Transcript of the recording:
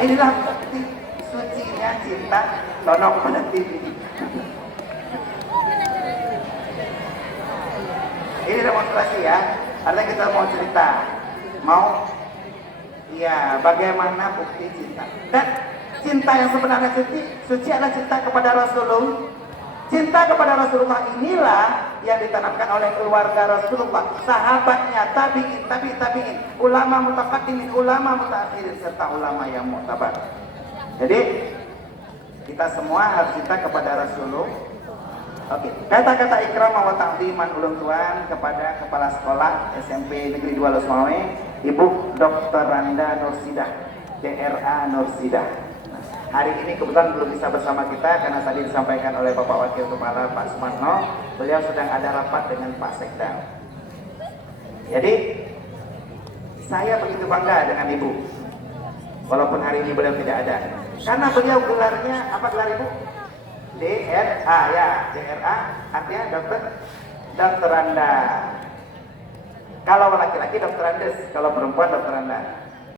Inilah bukti sucinya cinta Tono pada TV. Ini demonstrasi ya, artinya kita mau cerita, mau ya bagaimana bukti cinta. Dan cinta yang sebenarnya suci adalah cinta kepada Rasulullah. Cinta kepada Rasulullah inilah yang ditanamkan oleh keluarga Rasulullah, sahabatnya, tabi'in, ulama mutaqaddimin, ulama mutaakhirin, serta ulama yang mu'tabar. Jadi kita semua harus cinta kepada Rasulullah. Oke, kata-kata ikram wa ta'ziman ulun tuan kepada Kepala Sekolah SMP Negeri 2 Losmawe, Ibu Dr. Randa Nursidah, DRA Nursidah. Hari ini kebetulan belum bisa bersama kita karena tadi disampaikan oleh Bapak Wakil Kepala Pak Sumarno, beliau sedang ada rapat dengan Pak Sekda. Jadi saya begitu bangga dengan Ibu, walaupun hari ini beliau tidak ada, karena beliau gelarnya apa gelar Ibu? DRA ya, DRA artinya Dokter Randa. Kalau laki-laki Dokter Andes, kalau perempuan Dokter Randa.